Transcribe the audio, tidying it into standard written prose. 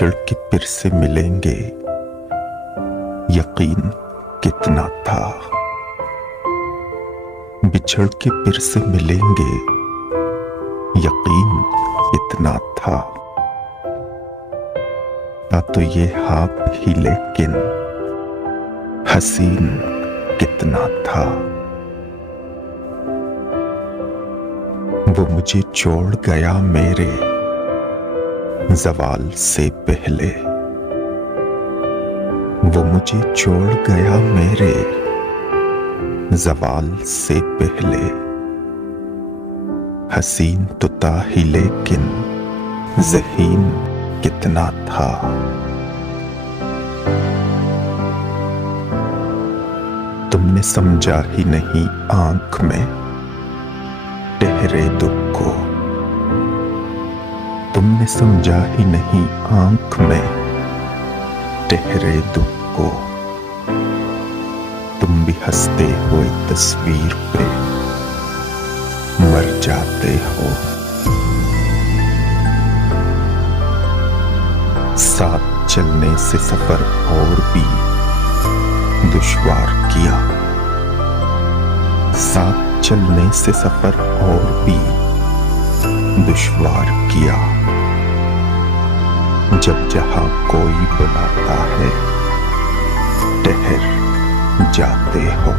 बिछड़ के फिर से मिलेंगे, यकीन कितना था। बिछड़ के फिर से मिलेंगे, यकीन इतना था। था तो ये ख्वाब ही लेकिन हसीन कितना था। वो मुझे छोड़ गया मेरे ज़वाल से पहले। वो मुझे छोड़ गया मेरे ज़वाल से पहले। हसीन तो था ही लेकिन ज़हीन कितना था। तुमने समझा ही नहीं आंख में ठहरे दुख को। तुमने समझा ही नहीं आंख में ठहरे दुख को। तुम भी हंसते हुए तस्वीर पे मर जाते हो। साथ चलने से सफर और भी दुश्वार किया। साथ चलने से सफर और भी दुश्वार किया। जब जहां कोई बुलाता है ठहर जाते हो।